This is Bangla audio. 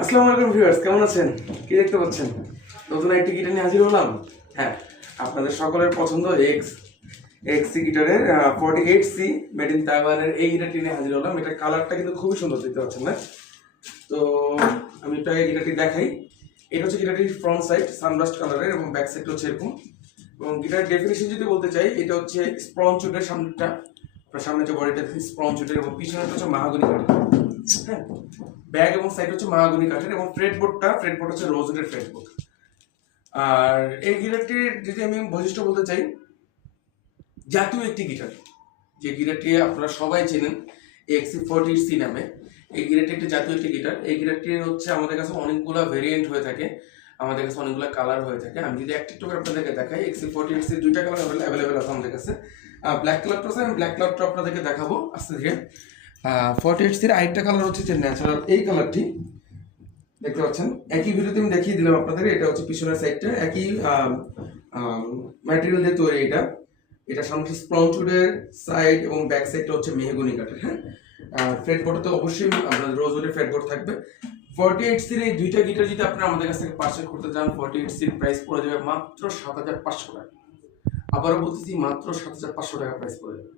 আসসালামু আলাইকুম ভিউয়ার্স, কেমন আছেন? কি দেখতে পাচ্ছেন? নতুন একটি গিটার নিয়ে হাজির হলাম। হ্যাঁ, আপনাদের সকলের পছন্দ এক্সি গিটারের 48C মেড ইন তাইওয়ানের এই গিটারটি নিয়ে হাজির হলাম। এটার কালারটা কিন্তু খুবই সুন্দর, দেখতে পাচ্ছেন না? তো আমি আপনাকে গিটারটি দেখাই। এটা হচ্ছে গিটারটির ফ্রন্ট সাইড সানরাস্ট কালারের এবং ব্যাক সাইড হচ্ছে এরকম। এবং গিটারের ডেফিনিশন যদি বলতে চাই, এটা হচ্ছে স্পঞ্জ উডের সামনেটা, আপনার সামনে যে বডিটা স্পঞ্জ উডের এবং পিছনেটা হচ্ছে মাহাগনি কাঠের। হ্যাঁ, ব্যাগ এবং সাইড হচ্ছে মাহাগনি কাঠের এবং ফ্রেটবোর্ড হচ্ছে রোজউডের ফ্রেটবোর্ড। আর এই গিটারটির যদি আমি বৈশিষ্ট্য বলতে চাই, জাতীয় একটি গিটার, যে গিটারটি আপনারা সবাই চেনেন XC40C নামে। এই গিটারটি একটি জাতীয় একটি গিটার। এই গিটারটির হচ্ছে আমাদের কাছে অনেকগুলো ভেরিয়েন্ট হয়ে থাকে, আমাদের কাছে অনেকগুলো কালার হয়ে থাকে। আমি যদি একটি করে আপনাদেরকে দেখাই, XC40C দুইটা কালার অ্যাভেলেবেল আছে আমাদের কাছে। ব্ল্যাক কালারটা আছে, আমি ব্ল্যাক কালারটা আপনাদেরকে দেখাবো আস্তে ধীরে। 48C আরেকটা কালার হচ্ছে যে ন্যাচারাল এই কালারটি, দেখতে পাচ্ছেন। একই ভিডিওতে আমি দেখিয়ে দিলাম আপনাদের। এটা হচ্ছে পিছনের সাইডটা একই ম্যাটেরিয়াল দিয়ে তৈরি। এটা সামনে স্পঞ্জ উডের সাইড এবং ব্যাক সাইডটা হচ্ছে মেহগনি কাঠের। হ্যাঁ, ফ্রেটবোর্ডে তো অবশ্যই আপনাদের রোজ উডের ফ্রেটবোর্ড থাকবে। 48C এই দুইটা গিটার যদি আপনারা আমাদের কাছ থেকে পারচেজ করতে চান, 48C প্রাইস পড়ে যাবে মাত্র 7,500 টাকা। আবারও বলতেছি, মাত্র 7,500 টাকা প্রাইস পড়ে যাবে।